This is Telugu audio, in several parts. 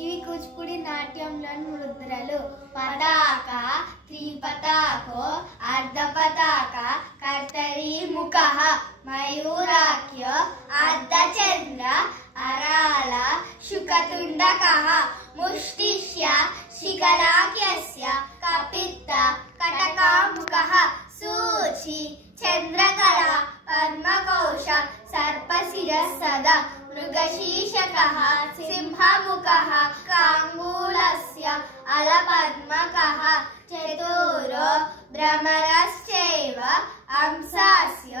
ఇవి కూచిపూడి నాట్యంలోని ముద్రలు. పతాక, త్రిపతాకో, అర్ధపతాక, కర్తరీ ముఖః, మయూరాఖ్యో, అర్ధచంద్ర, అరాళ, శుకతుండకః, ముష్టిష్య, శిఖరాఖ్యస్య, కపిత్త, కటకాముఖః, సూచి, చంద్రకళ, పద్మకౌశ, సర్పశిరస్సద, మృగశీర్షకః, సింహముఖః, కాంగూలస్య, అలపద్మకః, చతురో, భ్రమరశ్చైవ, అంసాస్య,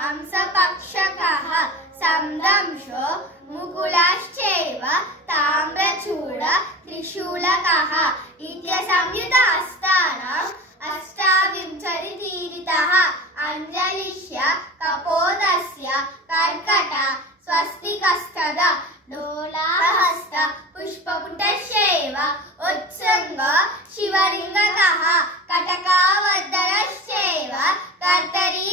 హంసపక్షకః, సందంశో, ముకుళశ్చైవ, తామ్రచూడ, త్రిశూలకః, ఇత్యసంయుత హస్తానాం అష్టావింశతితీరితః, అంజలిష్య, కపోదస్య, కర్కట, స్వస్తికస్తద, డోలాహస్త, పుష్పపుటశ్చైవ, ఉత్సంగ, శివలింగకః, కటకావద్దనశ్చైవ, కర్తరీ